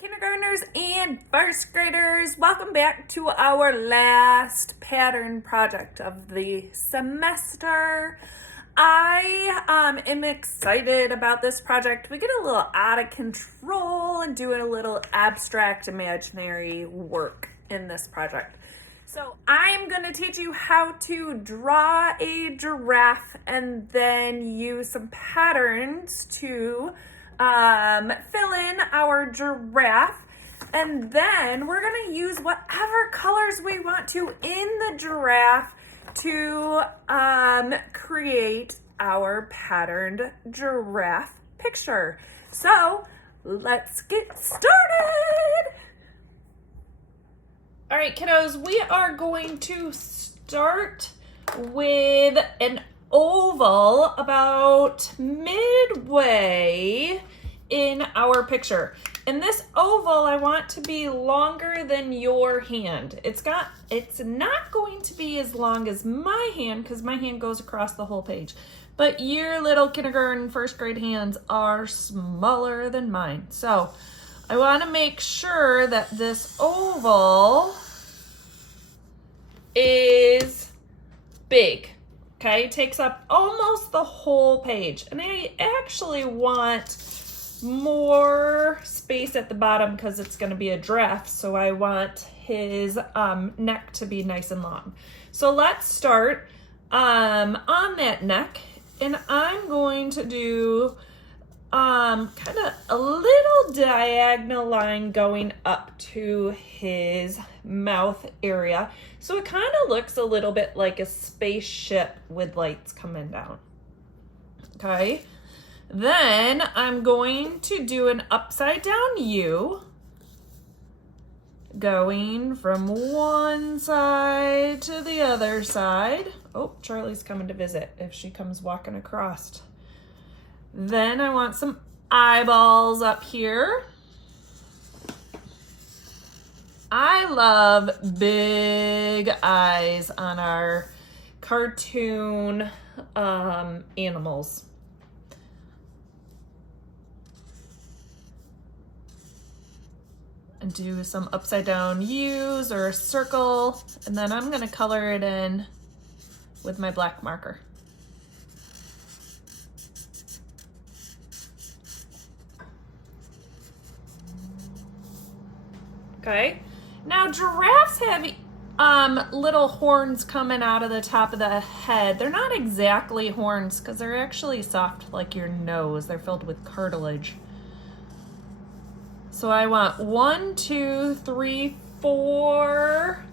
Kindergartners and first graders, welcome back to our last pattern project of the semester. I am excited about this project. We get a little out of control and doing a little abstract imaginary work in this project. So I'm going to teach you how to draw a giraffe and then use some patterns to fill in our giraffe, and then we're going to use whatever colors we want to in the giraffe to create our patterned giraffe picture. So let's get started. All right, kiddos, we are going to start with an oval about midway in our picture. And this oval I want to be longer than your hand. It's not going to be as long as my hand because my hand goes across the whole page. But your little kindergarten, first grade hands are smaller than mine. So I want to make sure that this oval is big. Okay, takes up almost the whole page. And I actually want more space at the bottom because it's going to be a giraffe. So I want his neck to be nice and long. So let's start on that neck. And I'm going to do kind of a little diagonal line going up to his mouth area. So it kind of looks a little bit like a spaceship with lights coming down. Okay. Then I'm going to do an upside down U going from one side to the other side. Oh, Charlie's coming to visit if she comes walking across. Then I want some eyeballs up here. I love big eyes on our cartoon animals. And do some upside down U's or a circle, and then I'm going to color it in with my black marker. Okay, now giraffes have little horns coming out of the top of the head. They're not exactly horns because they're actually soft like your nose. They're filled with cartilage. So I want 1, 2, 3, 4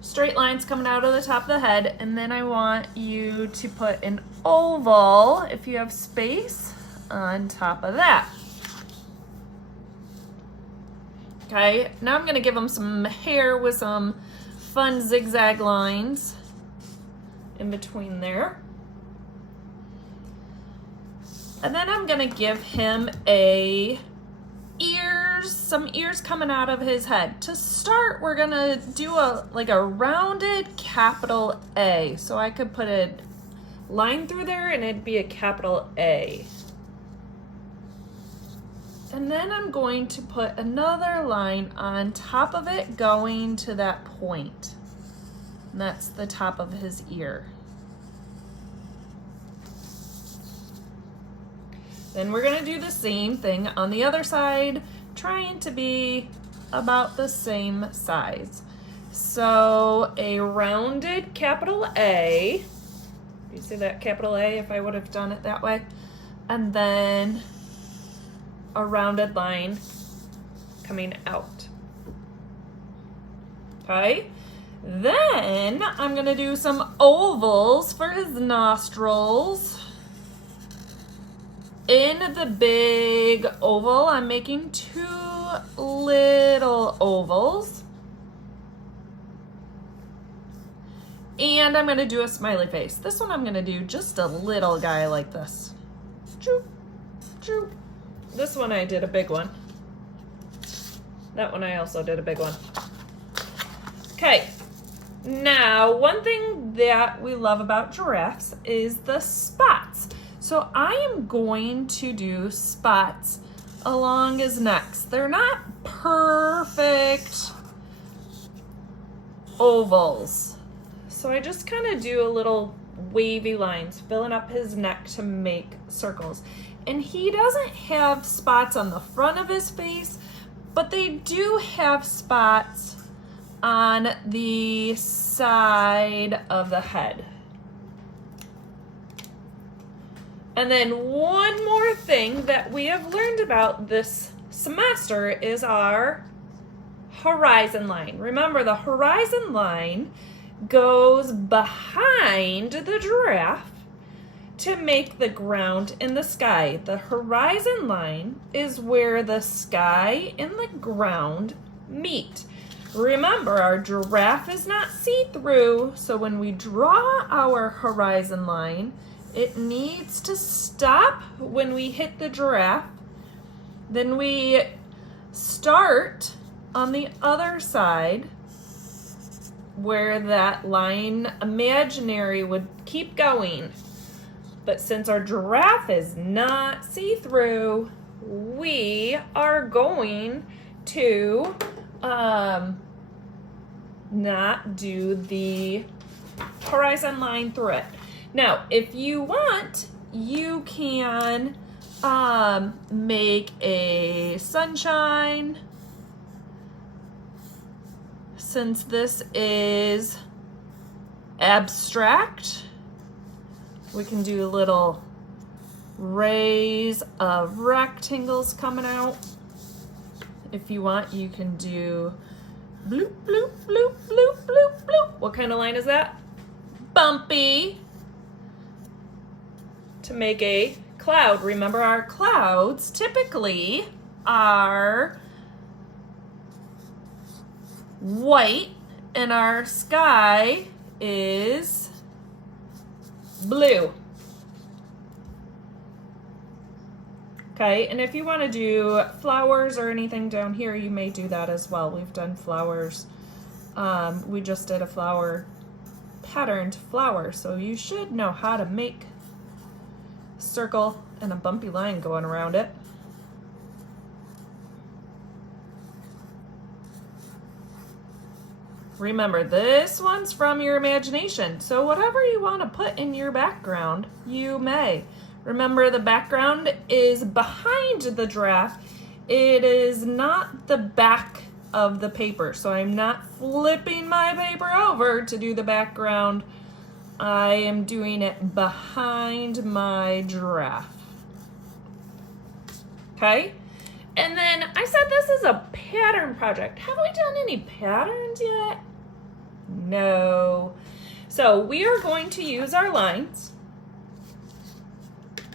straight lines coming out of the top of the head, and then I want you to put an oval, if you have space, on top of that. Okay, now I'm going to give them some hair with some fun zigzag lines in between there. And then I'm going to give him some ears coming out of his head. To start, we're going to do a rounded capital A. So I could put a line through there and it'd be a capital A. And then I'm going to put another line on top of it going to that point. And that's the top of his ear. Then we're going to do the same thing on the other side, trying to be about the same size. So a rounded capital A. You see that capital A if I would have done it that way? And then a rounded line coming out. Okay, then I'm gonna do some ovals for his nostrils. In the big oval, I'm making 2 little ovals. And I'm gonna do a smiley face. This one I'm gonna do just a little guy like this. Choop, choop. This one I did a big one. That one I also did a big one. Okay, now one thing that we love about giraffes is the spots. So I am going to do spots along his neck. They're not perfect ovals. So I just kind of do a little wavy lines, filling up his neck to make circles. And he doesn't have spots on the front of his face, but they do have spots on the side of the head. And then one more thing that we have learned about this semester is our horizon line. Remember, the horizon line goes behind the giraffe to make the ground and the sky. The horizon line is where the sky and the ground meet. Remember, our giraffe is not see-through, so when we draw our horizon line, it needs to stop when we hit the giraffe. Then we start on the other side where that line imaginary would keep going. But since our giraffe is not see-through, we are going to not do the horizon line through it. Now, if you want, you can make a sunshine. Since this is abstract, we can do little rays of rectangles coming out. If you want, you can do bloop, bloop, bloop, bloop, bloop, bloop. What kind of line is that? Bumpy. To make a cloud. Remember, our clouds typically are white and our sky is blue. Okay, and if you want to do flowers or anything down here, you may do that as well. We've done flowers. We just did a flower, patterned flower, so you should know how to make a circle and a bumpy line going around it. Remember, this one's from your imagination, so whatever you want to put in your background, you may. Remember, the background is behind the giraffe. It is not the back of the paper, so I'm not flipping my paper over to do the background. I am doing it behind my giraffe. Okay? And then I said this is a pattern project. Have we done any patterns yet? No. So we are going to use our lines.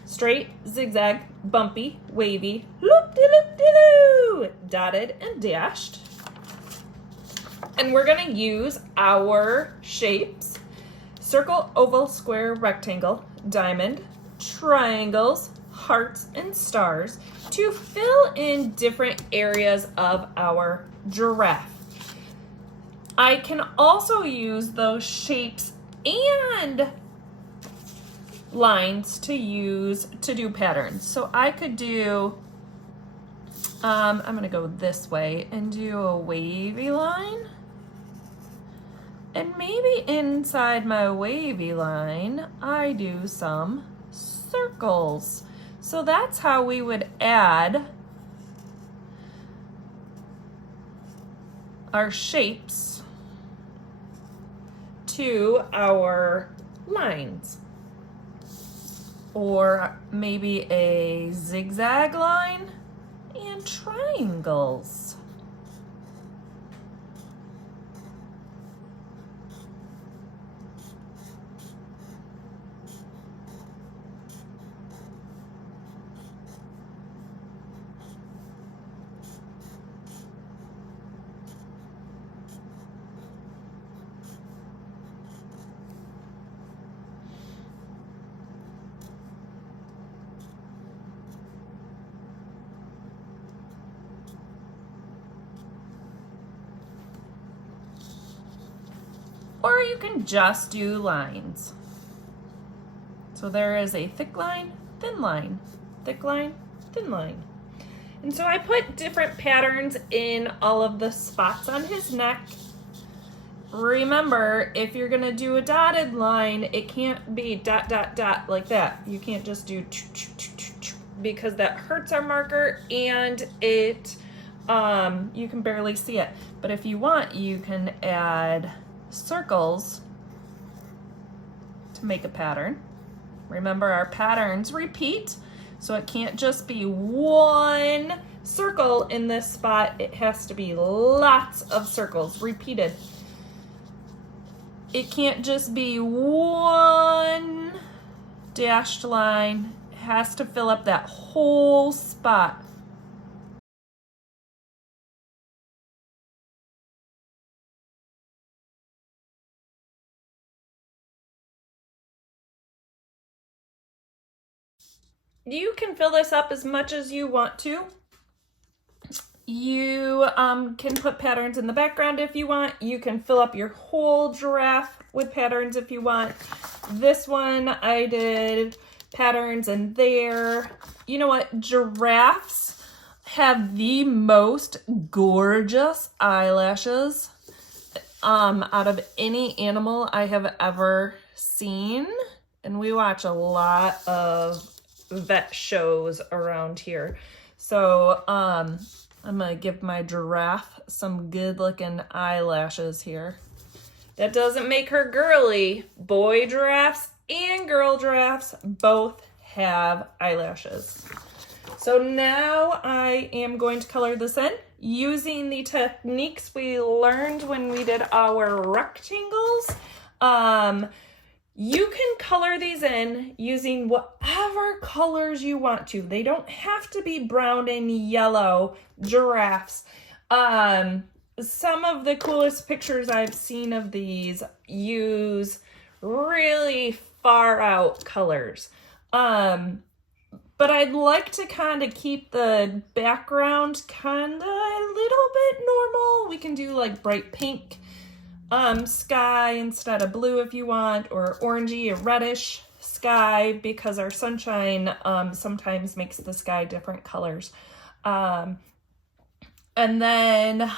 Straight, zigzag, bumpy, wavy, loop-de-loop-de-loo, dotted and dashed. And we're going to use our shapes: circle, oval, square, rectangle, diamond, triangles, hearts, and stars to fill in different areas of our giraffe. I can also use those shapes and lines to do patterns. So I could do, I'm gonna go this way and do a wavy line. And maybe inside my wavy line, I do some circles. So that's how we would add our shapes to our lines. Or maybe a zigzag line and triangles. Or you can just do lines. So there is a thick line, thin line, thick line, thin line. And so I put different patterns in all of the spots on his neck. Remember, if you're gonna do a dotted line, it can't be dot, dot, dot like that. You can't just do because that hurts our marker and it, you can barely see it. But if you want, you can add circles to make a pattern. Remember, our patterns repeat, so it can't just be one circle in this spot. It has to be lots of circles repeated. It can't just be one dashed line. It has to fill up that whole spot. You can fill this up as much as you want to. You can put patterns in the background if you want. You can fill up your whole giraffe with patterns if you want. This one I did patterns in there. You know what? Giraffes have the most gorgeous eyelashes out of any animal I have ever seen. And we watch a lot of vet shows around here. So I'm gonna give my giraffe some good looking eyelashes here. That doesn't make her girly. Boy giraffes and girl giraffes both have eyelashes. So now I am going to color this in using the techniques we learned when we did our rectangles. You can color these in using whatever colors you want to. They don't have to be brown and yellow giraffes. Some of the coolest pictures I've seen of these use really far out colors. But I'd like to kind of keep the background kind of a little bit normal. We can do like bright pink sky instead of blue if you want, or orangey or reddish sky, because our sunshine sometimes makes the sky different colors. And then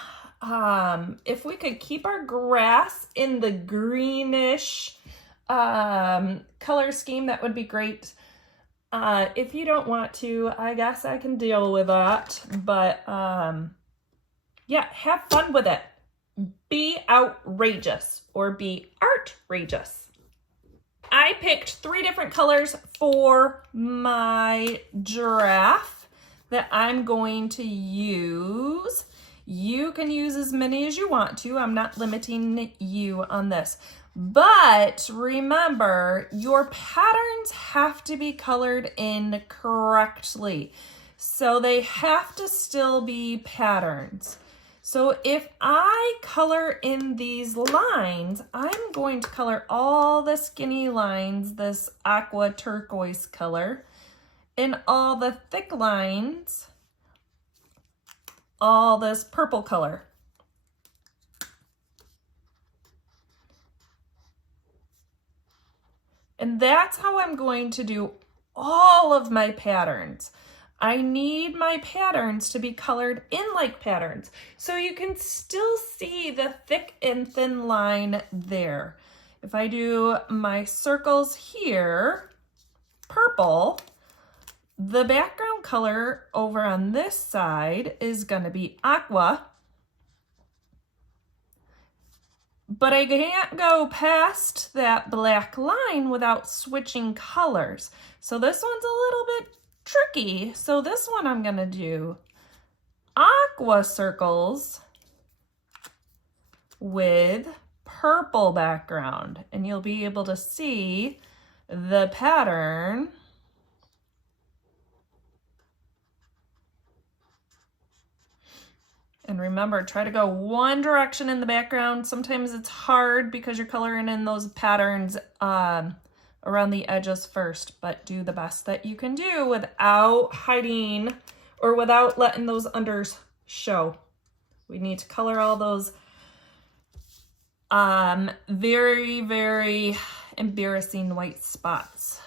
if we could keep our grass in the greenish color scheme, that would be great. If you don't want to, I guess I can deal with that, but yeah, have fun with it. Be outrageous or be artrageous. I picked 3 different colors for my giraffe that I'm going to use. You can use as many as you want to. I'm not limiting you on this. But remember, your patterns have to be colored in correctly. So they have to still be patterns. So if I color in these lines, I'm going to color all the skinny lines this aqua turquoise color, and all the thick lines, all this purple color. And that's how I'm going to do all of my patterns. I need my patterns to be colored in like patterns, so you can still see the thick and thin line there. If I do my circles here, purple, the background color over on this side is going to be aqua, but I can't go past that black line without switching colors. So this one's a little bit tricky. So this one I'm going to do aqua circles with purple background, and you'll be able to see the pattern. And remember, try to go one direction in the background. Sometimes it's hard because you're coloring in those patterns around the edges first, but do the best that you can do without hiding or without letting those unders show. We need to color all those very, very embarrassing white spots.